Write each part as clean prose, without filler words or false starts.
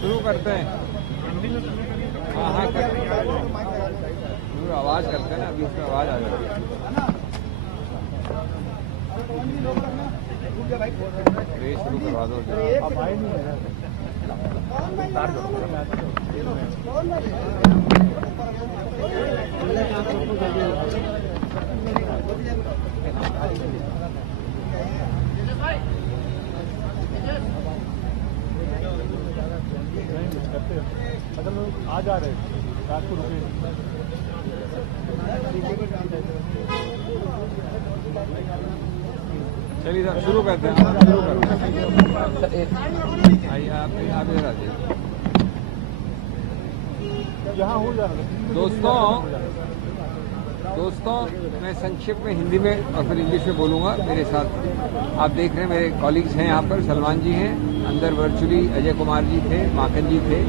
शुरू करते हैं। हाँ आवाज करते हैं ना, अभी उसमें आवाज आ जाती है। शुरू करवा दो। आ जा रहे रात को रुके। चलिए सर शुरू करते हैं। शुरू करते हैं। आइए आप इधर आ जाइए। यहाँ हो जा रहा दोस्तों मैं संक्षिप्त में हिंदी में और फिर इंग्लिश में बोलूँगा। मेरे साथ आप देख रहे हैं मेरे कॉलीग्स हैं, यहाँ पर सलमान जी हैं, अंदर वर्चुअली अजय कुमार जी थे, माखन जी थे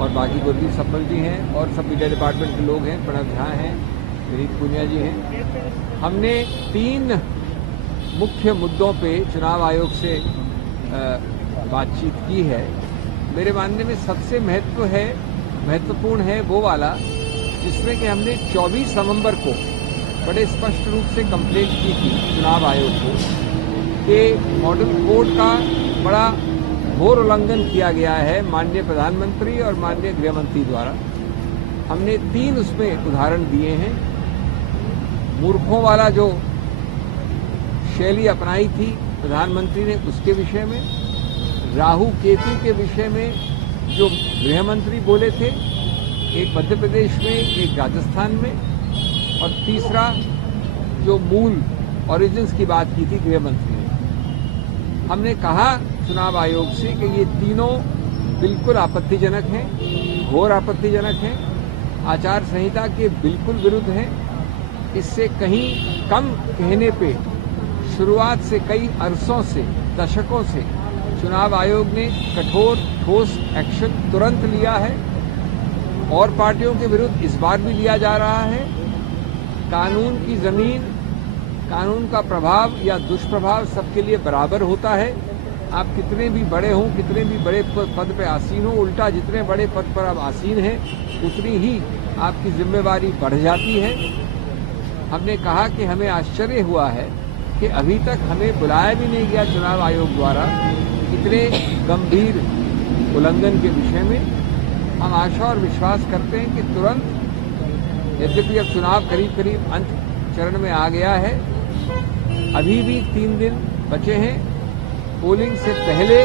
और बाकी गुरदीप सप्पल जी हैं और सब मीडिया डिपार्टमेंट के लोग हैं, प्रणव झा हैं, विनीत पुनिया जी हैं। हमने 3 मुख्य मुद्दों पे चुनाव आयोग से बातचीत की है। मेरे मानने में सबसे महत्वपूर्ण है वो वाला जिसमें कि हमने 24 नवंबर को बड़े स्पष्ट रूप से कंप्लेंट की थी चुनाव आयोग को कि मॉडल कोड का बड़ा घोर उल्लंघन किया गया है माननीय प्रधानमंत्री और माननीय गृहमंत्री द्वारा। हमने 3 उसमें उदाहरण दिए हैं। मूर्खों वाला जो शैली अपनाई थी प्रधानमंत्री ने उसके विषय में, राहु केतु के विषय में जो गृहमंत्री बोले थे, एक मध्य प्रदेश में एक राजस्थान में, और तीसरा जो मूल ओरिजिन्स की बात की थी गृहमंत्री ने। हमने कहा चुनाव आयोग से कि ये तीनों बिल्कुल आपत्तिजनक हैं, घोर आपत्तिजनक हैं, आचार संहिता के बिल्कुल विरुद्ध हैं। इससे कहीं कम कहने पे शुरुआत से कई अरसों से, दशकों से चुनाव आयोग ने कठोर ठोस एक्शन तुरंत लिया है और पार्टियों के विरुद्ध इस बार भी लिया जा रहा है। कानून की जमीन, कानून का प्रभाव या दुष्प्रभाव सबके लिए बराबर होता है। आप कितने भी बड़े हों, कितने भी बड़े पद पे आसीन हो, उल्टा जितने बड़े पद पर आप आसीन हैं उतनी ही आपकी जिम्मेवारी बढ़ जाती है। हमने कहा कि हमें आश्चर्य हुआ है कि अभी तक हमें बुलाया भी नहीं गया चुनाव आयोग द्वारा इतने गंभीर उल्लंघन के विषय में। हम आशा और विश्वास करते हैं कि तुरंत, यद्यपि अब चुनाव करीब करीब अंत चरण में आ गया है, अभी भी 3 दिन बचे हैं पोलिंग से पहले,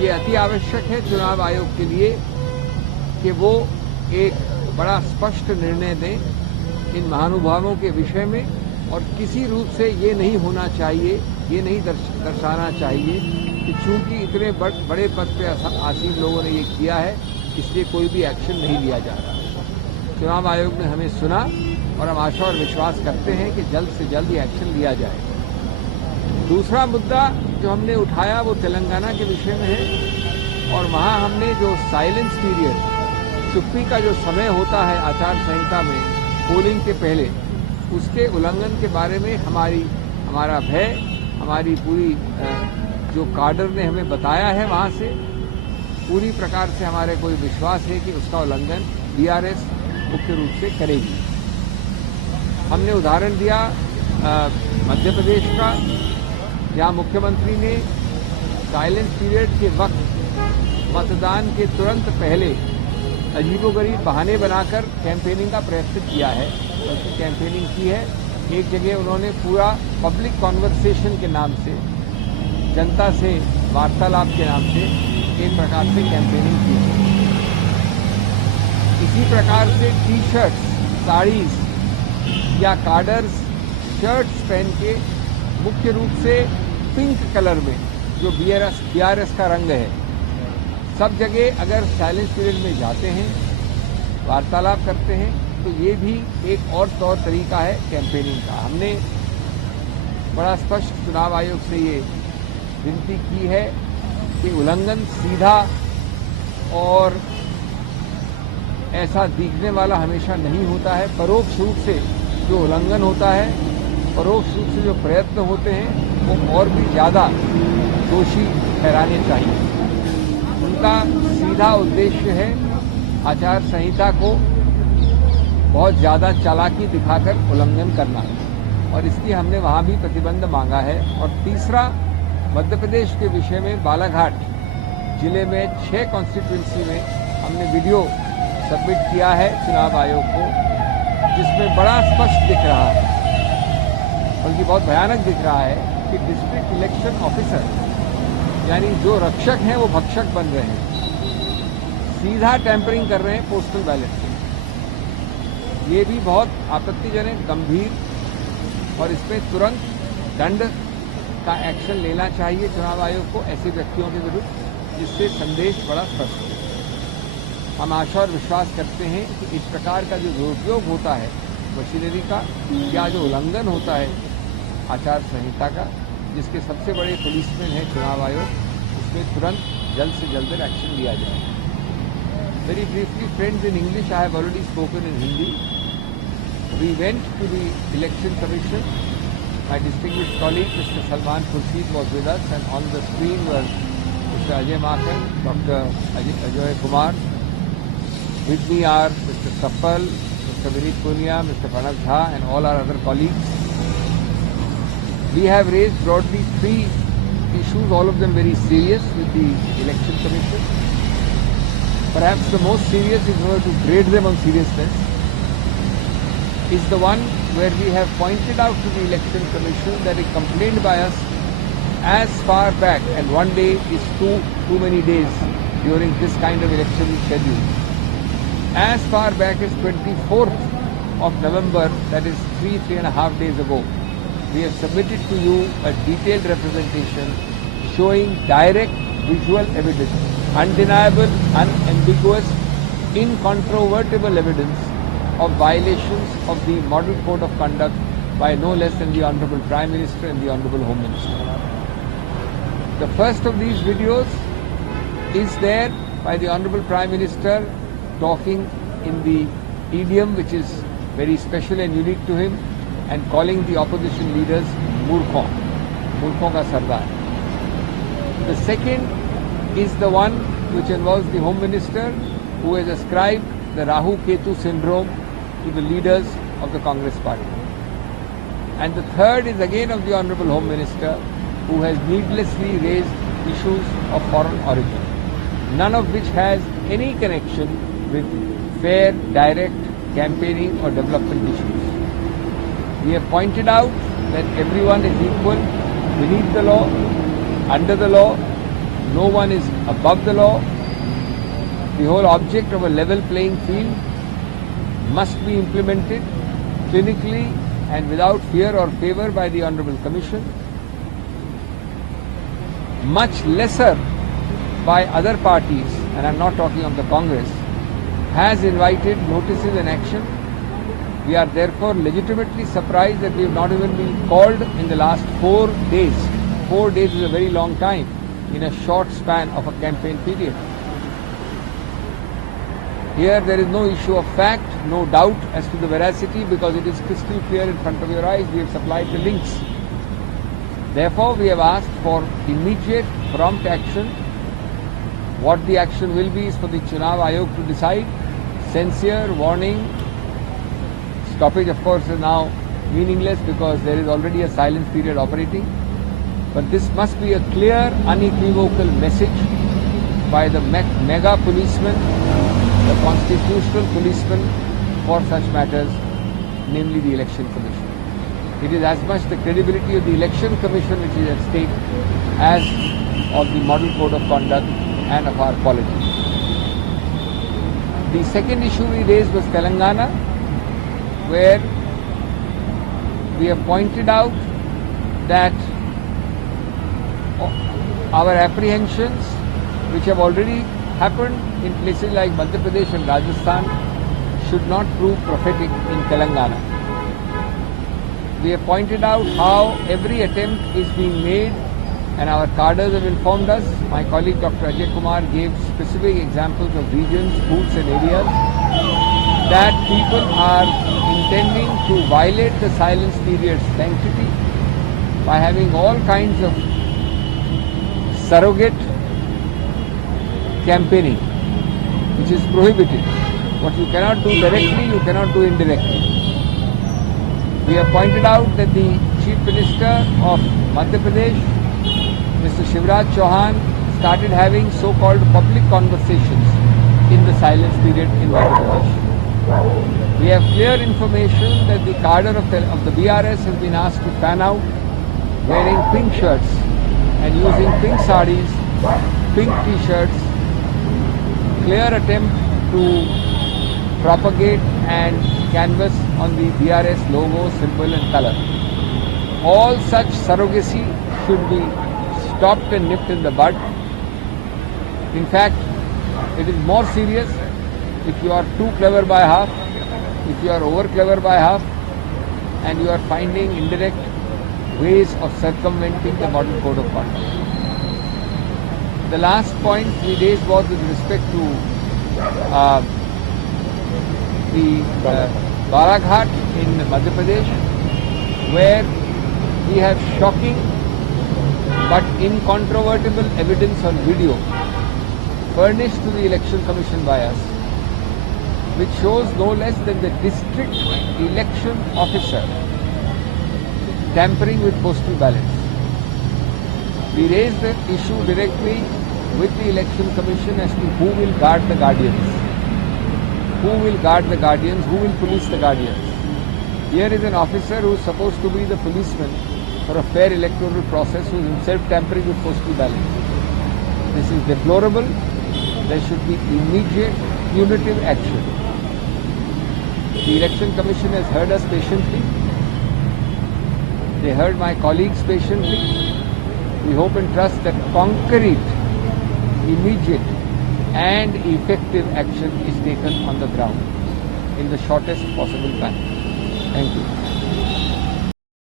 ये अति आवश्यक है चुनाव आयोग के लिए कि वो एक बड़ा स्पष्ट निर्णय दें इन महानुभावों के विषय में। और किसी रूप से ये नहीं होना चाहिए, ये नहीं दर्शाना चाहिए कि चूंकि इतने बड़े पद पे आसीन लोगों ने ये किया है इसलिए कोई भी एक्शन नहीं लिया जा रहा। चुनाव आयोग ने हमें सुना और हम आशा और विश्वास करते हैं कि जल्द से जल्द ये एक्शन लिया जाए। दूसरा मुद्दा जो हमने उठाया वो तेलंगाना के विषय में है और वहाँ हमने जो साइलेंस पीरियड, चुप्पी का जो समय होता है आचार संहिता में पोलिंग के पहले, उसके उल्लंघन के बारे में हमारा भय, हमारी पूरी जो काडर ने हमें बताया है वहाँ से पूरी प्रकार से हमारे कोई विश्वास है कि उसका उल्लंघन बीआरएस मुख्य रूप से करेगी। हमने उदाहरण दिया मध्य प्रदेश का, जहाँ मुख्यमंत्री ने साइलेंस पीरियड के वक्त मतदान के तुरंत पहले अजीबोगरीब बहाने बनाकर कैंपेनिंग का प्रयत्न किया है, उसकी कैंपेनिंग की है। एक जगह उन्होंने पूरा पब्लिक कॉन्वर्सेशन के नाम से, जनता से वार्तालाप के नाम से एक प्रकार से कैंपेनिंग की है। इसी प्रकार से टी-शर्ट्स, साड़ीज या कार्डर्स, शर्ट्स पहन के मुख्य रूप से पिंक कलर में जो बीआरएस का रंग है, सब जगह अगर साइलेंस पीरियड में जाते हैं, वार्तालाप करते हैं, तो ये भी एक और तौर तरीका है कैंपेनिंग का। हमने बड़ा स्पष्ट चुनाव आयोग से ये विनती की है कि उल्लंघन सीधा और ऐसा दिखने वाला हमेशा नहीं होता है। परोक्ष रूप से जो उल्लंघन होता है, परोक्ष रूप से जो प्रयत्न होते हैं, वो और भी ज़्यादा दोषी ठहराने चाहिए। उनका सीधा सीधा उद्देश्य है आचार संहिता को बहुत ज़्यादा चालाकी दिखाकर उल्लंघन करना, और इसलिए हमने वहाँ भी प्रतिबंध मांगा है। और तीसरा, मध्य प्रदेश के विषय में बालाघाट जिले में 6 कॉन्स्टिट्यूंसी में हमने वीडियो सबमिट किया है चुनाव आयोग को, जिसमें बड़ा स्पष्ट दिख रहा है, बल्कि बहुत भयानक दिख रहा है कि डिस्ट्रिक्ट इलेक्शन ऑफिसर यानी जो रक्षक हैं वो भक्षक बन रहे हैं, सीधा टैंपरिंग कर रहे हैं पोस्टल बैलेट से। ये भी बहुत आपत्तिजनक, गंभीर, और इसमें तुरंत दंड का एक्शन लेना चाहिए चुनाव आयोग को ऐसे व्यक्तियों के विरुद्ध, जिससे संदेश बड़ा स्पष्ट है। हम आशा और विश्वास करते हैं कि इस प्रकार का जो दुरुपयोग होता है मशीनरी का, या जो उल्लंघन होता है आचार संहिता का, जिसके सबसे बड़े पुलिसमैन है चुनाव आयोग, उसमें तुरंत जल्द से जल्द एक्शन लिया जाए। Very briefly friends, in English I have already spoken in Hindi. We went to the election commission. My distinguished colleague mister Salman Khurshid was with us, and on the screen were Mr. Ajay Maken, Dr. Ajay Kumar. With me are Mr. Sappal, Mr. Vineet Punia, Mr. Pranav Jha, and all our other colleagues. We have raised broadly 3 issues, all of them very serious, with the Election Commission. Perhaps the most serious, in order to grade them on seriousness, is the one where we have pointed out to the Election Commission that a complaint by us as far back, and one day is too many days during this kind of election schedule, as far back as 24th of November, that is 3.5 days ago, we have submitted to you a detailed representation showing direct visual evidence, undeniable, unambiguous, incontrovertible evidence of violations of the Model Code of Conduct by no less than the Honorable Prime Minister and the Honorable Home Minister. The first of these videos is there by the Honorable Prime Minister talking in the idiom which is very special and unique to him, and calling the opposition leaders Murkhon ka Sardar. The second is the one which involves the Home Minister, who has ascribed the Rahu-Ketu syndrome to the leaders of the Congress party. And the third is again of the Honorable Home Minister, who has needlessly raised issues of foreign origin, none of which has any connection with fair, direct campaigning or development issues. We have pointed out that everyone is equal beneath the law, under the law, no one is above the law. The whole object of a level playing field must be implemented clinically and without fear or favor by the Honorable Commission, much lesser by other parties, and I am not talking of the Congress, has invited notices and action. We are therefore legitimately surprised that we have not even been called in the last 4 days. 4 days is a very long time in a short span of a campaign period. Here there is no issue of fact, no doubt as to the veracity, because it is crystal clear in front of your eyes. We have supplied the links. Therefore, we have asked for immediate, prompt action. What the action will be is for the Chunav Ayog to decide. Censure, warning, stoppage of course is now meaningless because there is already a silence period operating. But this must be a clear, unequivocal message by the mega policemen, the constitutional policemen for such matters, namely the Election Commission. It is as much the credibility of the Election Commission which is at stake as of the Model Code of Conduct and of our polity. The second issue we raised was Telangana, where we have pointed out that our apprehensions, which have already happened in places like Madhya Pradesh and Rajasthan, should not prove prophetic in Telangana. We have pointed out how every attempt is being made, and our cadres have informed us. My colleague Dr. Ajay Kumar gave specific examples of regions, booths and areas that people are intending to violate the silence period's sanctity by having all kinds of surrogate campaigning which is prohibited. What you cannot do directly, you cannot do indirectly. We have pointed out that the Chief Minister of Madhya Pradesh, Mr. Shivraj Chauhan, started having so-called public conversations in the silence period in Madhya Pradesh. We have clear information that the cadre of the BRS has been asked to fan out, wearing pink shirts and using pink sarees, pink t-shirts, clear attempt to propagate and canvass on the BRS logo, symbol and color. All such surrogacy should be stopped and nipped in the bud. In fact, it is more serious if you are too clever by half, if you are over clever by half, and you are finding indirect ways of circumventing the model code of conduct. The last point we raised was with respect to the Balaghat in Madhya Pradesh, where we have shocking but incontrovertible evidence on video furnished to the Election Commission by us, which shows no less than the district election officer tampering with postal ballots. We raised the issue directly with the Election Commission as to who will guard the guardians. Who will guard the guardians? Who will police the guardians? Here is an officer who is supposed to be the policeman for a fair electoral process who is himself tampering with postal ballots. This is deplorable. There should be immediate punitive action. The Election Commission has heard us patiently. They heard my colleagues patiently. We hope and trust that concrete, immediate and effective action is taken on the ground in the shortest possible time. Thank you.